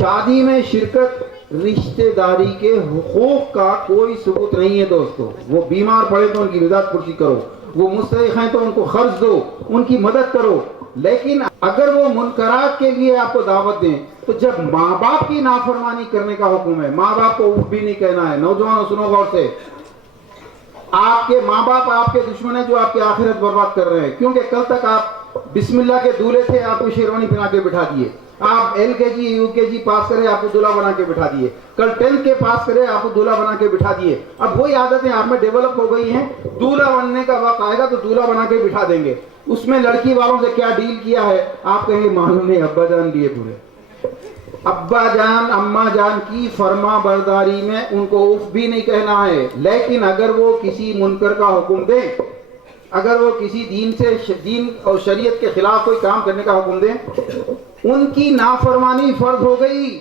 शादी में शिरकत रिश्तेदारी के हुकूक का कोई सबूत नहीं है दोस्तों। वो बीमार पड़े तो उनकी विदात पुरसी करो, वो मुस्तहिक़ हैं तो उनको खर्च दो, उनकी मदद करो। लेकिन अगर वो मुनकरात के लिए आपको दावत दें तो जब माँ बाप की नाफरमानी करने का हुक्म है, माँ बाप को उफ भी नहीं कहना है। नौजवानों सुनो गौर से, आपके माँ बाप आपके दुश्मन है जो आपकी आखिरत बर्बाद कर रहे हैं। क्योंकि कल तक आप बिस्मिल्लाह के दूल्हे थे, आपको शेरवानी पहना के बिठा दिए। आप LKG UKG पास करे, आपको दूल्हा बना के बिठा दिए। कल 10th के पास करे, आपको दूल्हा बना के बिठा दिए। अब वही आदतें आप में डेवलप हो गई हैं। दूल्हा बनने का वक्त आएगा तो दूल्हा बना के बिठा देंगे। उसमें लड़की वालों से क्या डील किया है आप कहेंगे मालूम नहीं, अब्बा जान लिए पूरे। अब्बा जान अम्मा जान की फर्मा बरदारी में उनको उफ भी नहीं कहना है। लेकिन अगर वो किसी मुनकर का हुक्म दें, अगर वो किसी दीन और शरीयत के खिलाफ कोई काम करने का हुक्म दें, उनकी नाफरमानी फर्ज हो गई।